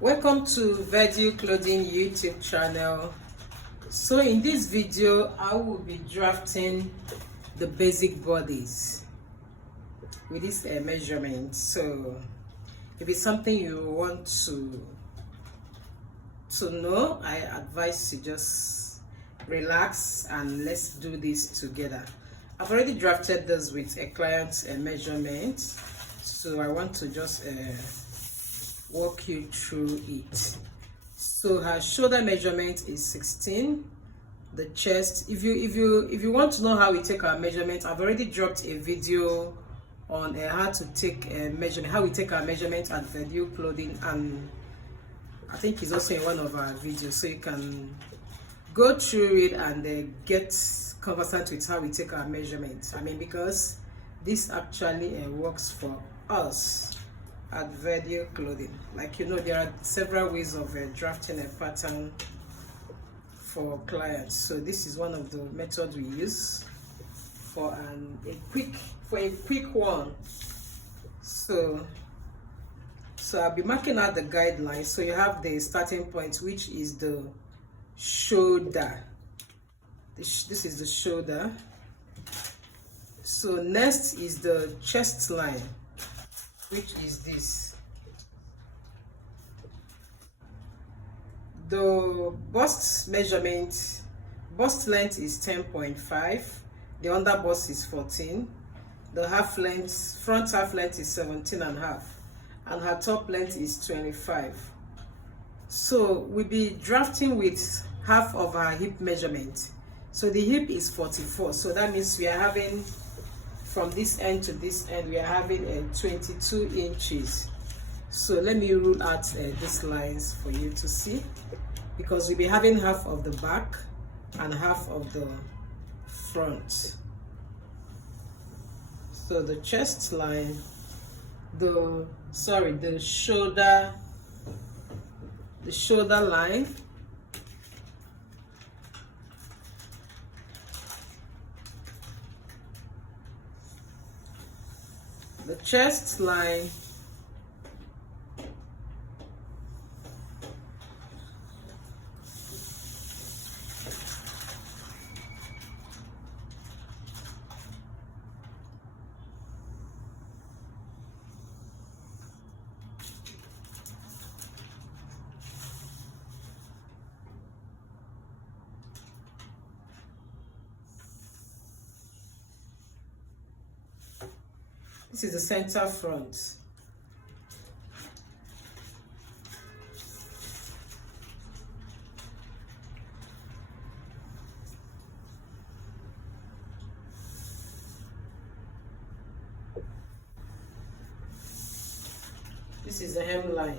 Welcome to Virgil Clothing YouTube channel. So in this video I will be drafting the basic bodies with this measurement. So if it's something you want to know, I advise you just relax and let's do this together. I've already drafted this with a client's measurement, so I want to just walk you through it. So her shoulder measurement is 16. The chest, if you want to know how we take our measurement, I've already dropped a video on how to take a measurement, how we take our measurement at Virgil Clothing, and I think it's also in one of our videos, so you can go through it and get conversant with how we take our measurements. I mean, because this actually works for us at Virgil Clothing. Like, you know, there are several ways of drafting a pattern for clients, so this is one of the methods we use for a quick one. So I'll be marking out the guidelines. So you have the starting point, which is the shoulder. This is the shoulder. So next is the chest line, which is this. The bust measurement, bust length is 10.5, the under bust is 14, the half length, front half length is 17.5, and her top length is 25. So we'll be drafting with half of our hip measurement. So the hip is 44, so that means we are having, from this end to this end, we are having 22 inches. So let me rule out these lines for you to see, because we'll be having half of the back and half of the front. So the chest line, the shoulder line, the chest line, this is the center front. This is the hemline.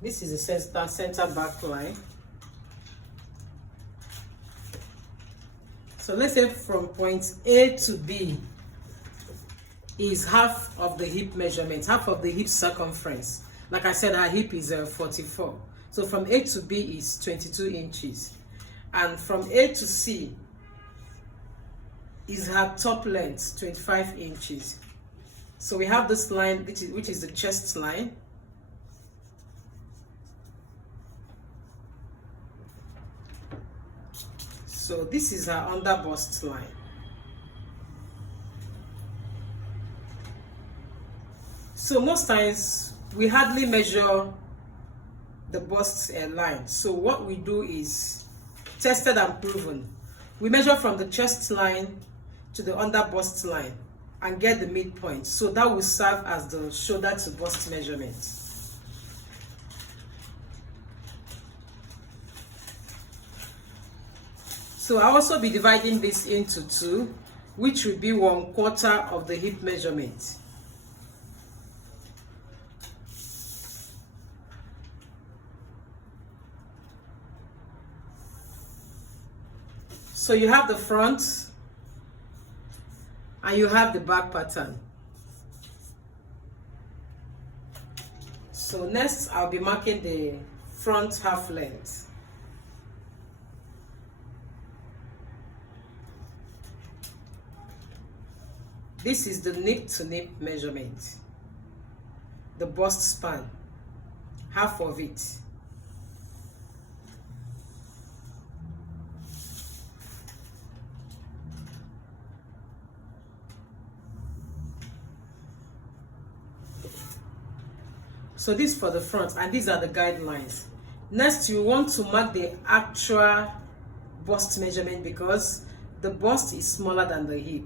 This is the center back line. So let's say from point A to B is half of the hip measurement, half of the hip circumference. Like I said, our hip is 44. So from A to B is 22 inches. And from A to C is her top length, 25 inches. So we have this line, which is the chest line. So this is her under bust line. So most times we hardly measure the bust line. So what we do is tested and proven. We measure from the chest line to the under bust line and get the midpoint. So that will serve as the shoulder to bust measurement. So I'll also be dividing this into two, which will be 1/4 of the hip measurement. So you have the front, and you have the back pattern. So next I'll be marking the front half length. This is the nip to nip measurement, the bust span, half of it. So this for the front, and these are the guidelines. Next, you want to mark the actual bust measurement because the bust is smaller than the hip.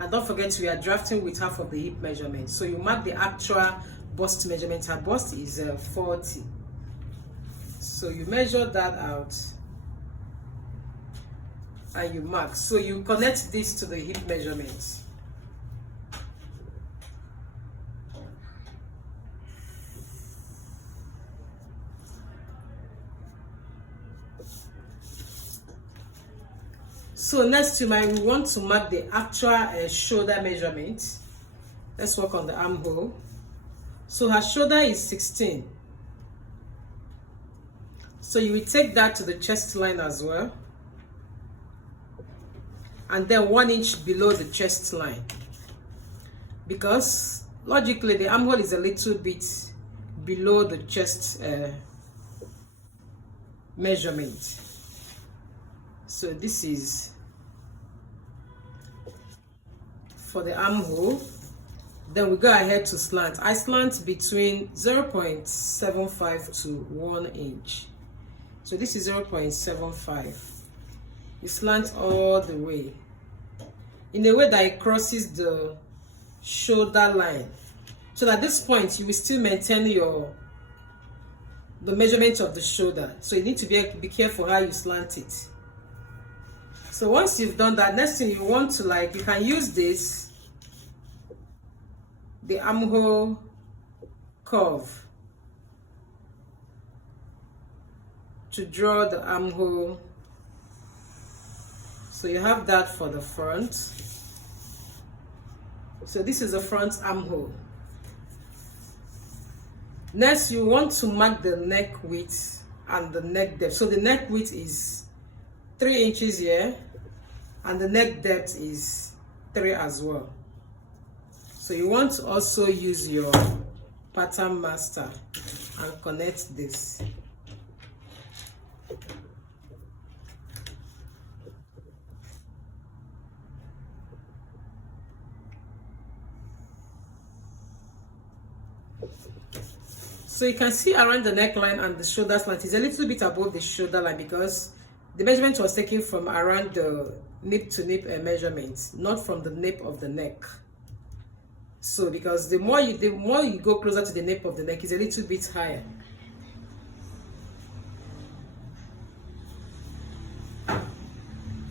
And don't forget, we are drafting with half of the hip measurement. So you mark the actual bust measurement. Her bust is 40. So you measure that out and you mark. So you connect this to the hip measurements. So next you might want to mark the actual shoulder measurement. Let's work on the armhole. So her shoulder is 16. So you will take that to the chest line as well. And then 1 inch below the chest line. Because logically the armhole is a little bit below the chest measurement. So this is for the armhole. Then we go ahead to slant. I slant between 0.75 to 1 inch. So this is 0.75. You slant all the way in a way that it crosses the shoulder line. So at this point you will still maintain the measurement of the shoulder. So you need to be careful how you slant it. So once you've done that, next thing you want to you can use this, the armhole curve, to draw the armhole. So you have that for the front. So this is the front armhole. Next, you want to mark the neck width and the neck depth. So the neck width is 3 inches here, and the neck depth is 3 as well. So you want to also use your pattern master and connect this. So you can see around the neckline and the shoulder slant is a little bit above the shoulder line because the measurement was taken from around the nip to nip measurement, not from the nape of the neck. So because the more you go closer to the nape of the neck, is a little bit higher.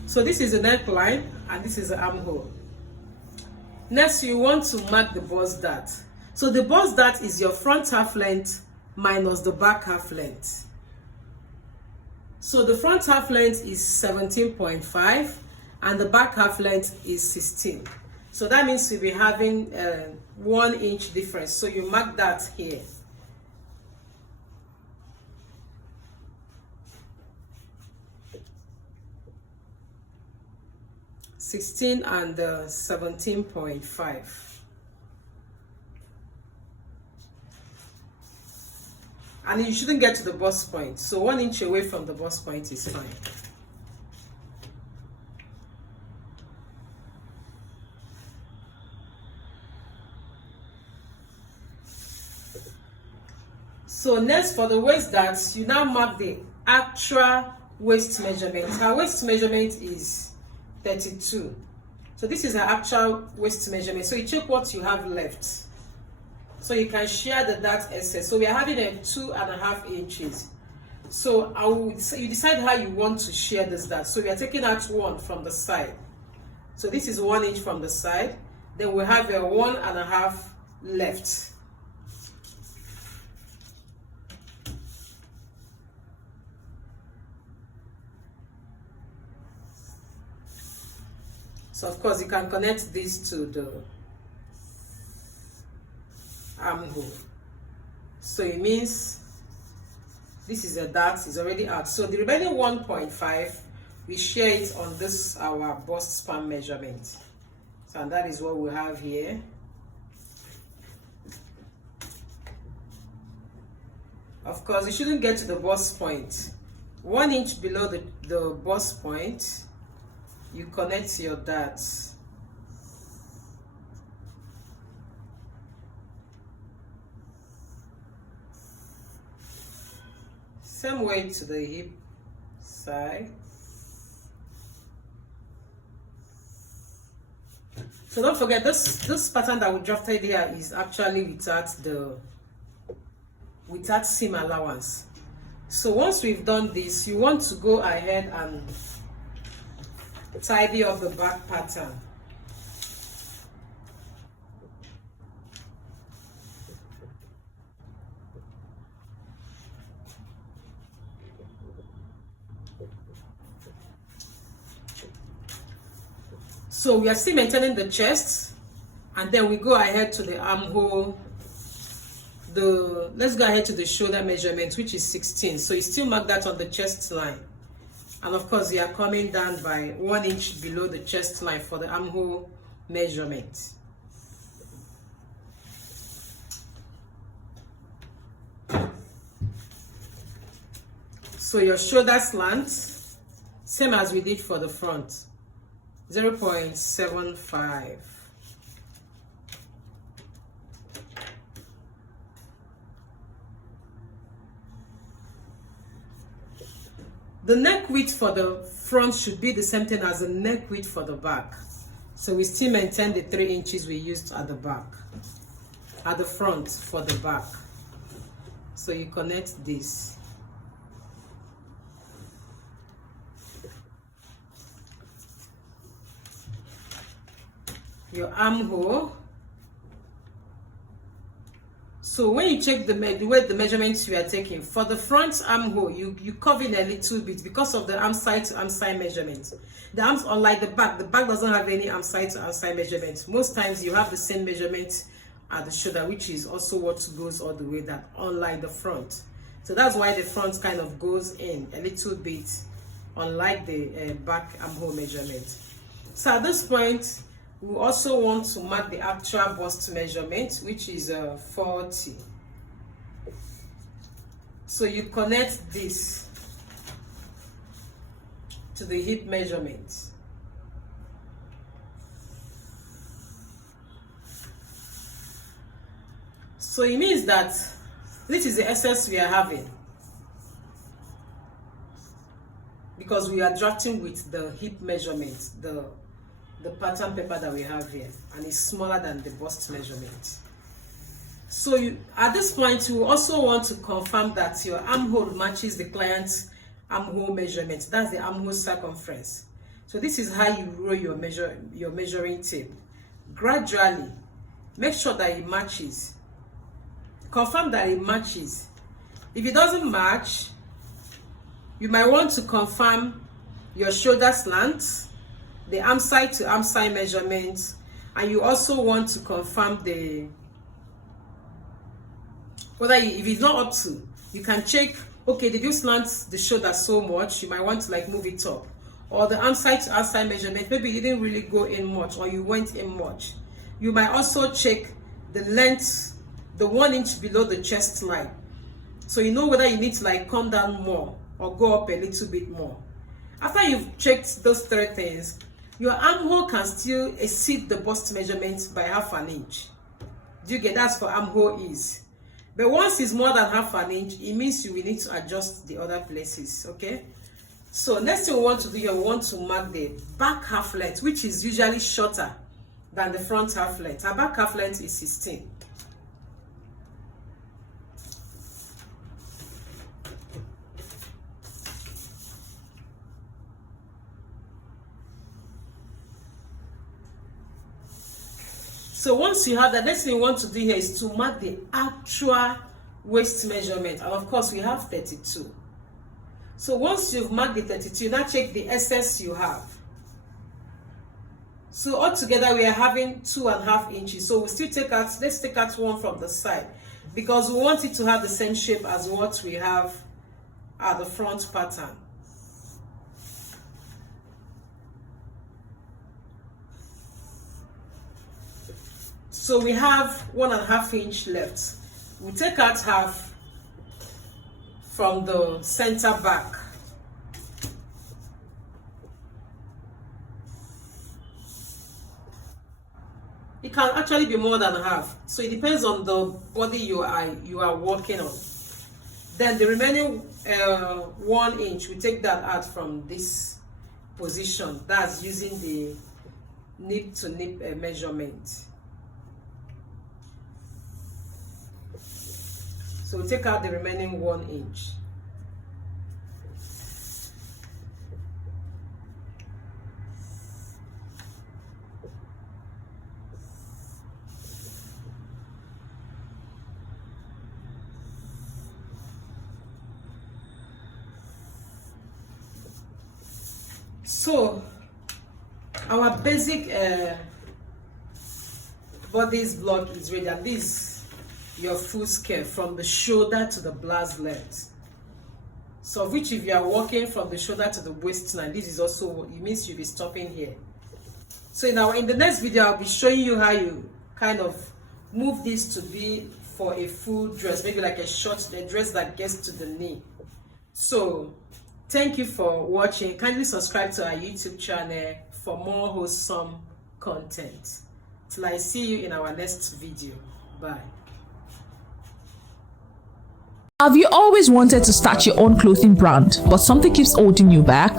So this is the neckline and this is the armhole. Next, you want to mark the bust dart. So the bust dart is your front half length minus the back half length. So the front half length is 17.5 and the back half length is 16. So that means you'll be having 1 inch difference. So you mark that here. (16) and 17.5. And you shouldn't get to the bust point. So 1 inch away from the bust point is fine. So next, for the waist darts, you now mark the actual waist measurement. Her waist measurement is 32. So this is her actual waist measurement. So you check what you have left. So you can share the dart excess. So we are having a 2.5 inches. So you decide how you want to share this dart. So we are taking out 1 from the side. So this is 1 inch from the side. Then we have a 1.5 left. So of course you can connect this to the armhole. So it means this is a dart, is already out. So the remaining 1.5, we share it on this our bust span measurement. So and that is what we have here. Of course, you shouldn't get to the bust point. 1 inch below the bust point, you connect your darts. Same way to the hip side. So don't forget, this pattern that we drafted here is actually without seam allowance. So once we've done this, you want to go ahead and tidy up the back pattern. So we are still maintaining the chest, and then we go ahead to the armhole. Let's go ahead to the shoulder measurement, which is 16. So you still mark that on the chest line, and of course you are coming down by 1 inch below the chest line for the armhole measurement. So your shoulder slant, same as we did for the front, 0.75. The neck width for the front should be the same thing as the neck width for the back. So we still maintain the 3 inches we used at the back, at the front for the back. So you connect this. Your armhole. So when you check the way the measurements you are taking for the front armhole, you curve in a little bit because of the arm side to arm side measurement. The arms, unlike the back doesn't have any arm side to arm side measurement. Most times you have the same measurement at the shoulder, which is also what goes all the way down, unlike the front. So that's why the front kind of goes in a little bit, unlike the back armhole measurement. So at this point, we also want to mark the actual bust measurement, which is 40. So you connect this to the hip measurement. So it means that this is the excess we are having, because we are drafting with the hip measurement, the pattern paper that we have here, and it's smaller than the bust measurement. So at this point, you also want to confirm that your armhole matches the client's armhole measurement. That's the armhole circumference. So this is how you roll your measuring tape. Gradually, make sure that it matches. Confirm that it matches. If it doesn't match, you might want to confirm your shoulder slant, the arm side to arm side measurement, and you also want to confirm if it's not up to, you can check, okay, did you slant the shoulder so much? You might want to like move it up, or the arm side to arm side measurement, maybe you didn't really go in much, or you went in much. You might also check the length, the 1 inch below the chest line, so you know whether you need to like come down more or go up a little bit more. After you've checked those 3 things, your armhole can still exceed the bust measurement by ½ inch. Do you get? That's for armhole ease. But once it's more than ½ inch, it means you will need to adjust the other places. Okay? So next thing we want to do here, we want to mark the back half length, which is usually shorter than the front half length. Our back half length is 16. So once you have that, next thing you want to do here is to mark the actual waist measurement. And of course, we have 32. So once you've marked the 32, now check the excess you have. So altogether we are having 2.5 inches. So we still take out, let's take out one from the side, because we want it to have the same shape as what we have at the front pattern. So we have 1.5 inch left. We take out half from the center back. It can actually be more than half, so it depends on the body you are working on. Then the remaining 1 inch, we take that out from this position. That's using the nip to nip measurement. So we take out the remaining 1 inch. So our basic bodice block is ready, and this is your full skirt from the shoulder to the blouse length. So which, if you are walking from the shoulder to the waistline, this is also, it means you'll be stopping here. So in the next video, I'll be showing you how you kind of move this to be for a full dress, maybe like a short dress that gets to the knee. So thank you for watching. Kindly subscribe to our YouTube channel for more wholesome content. Till I see you in our next video. Bye. Have you always wanted to start your own clothing brand, but something keeps holding you back?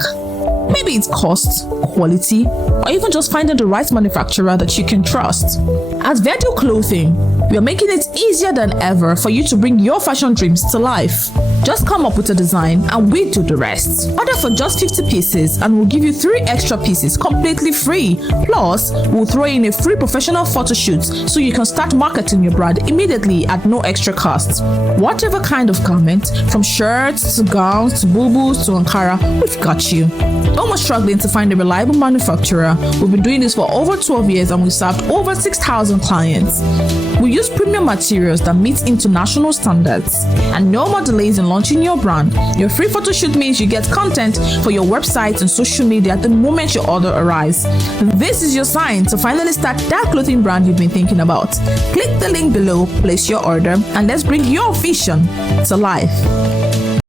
Maybe it's cost, quality, or even just finding the right manufacturer that you can trust. At Verdio Clothing, we are making it easier than ever for you to bring your fashion dreams to life. Just come up with a design and we do the rest. Order for just 50 pieces and we'll give you 3 extra pieces completely free. Plus, we'll throw in a free professional photo shoot so you can start marketing your brand immediately at no extra cost. Whatever kind of garment, from shirts to gowns to boo-boos to Ankara, we've got you. Almost struggling to find a reliable manufacturer? We've been doing this for over 12 years and we've served over 6,000 clients. We use premium materials that meet international standards. And no more delays in launching your brand. Your free photo shoot means you get content for your website and social media the moment your order arrives. This is your sign to finally start that clothing brand you've been thinking about. Click the link below, place your order, and let's bring your vision to life.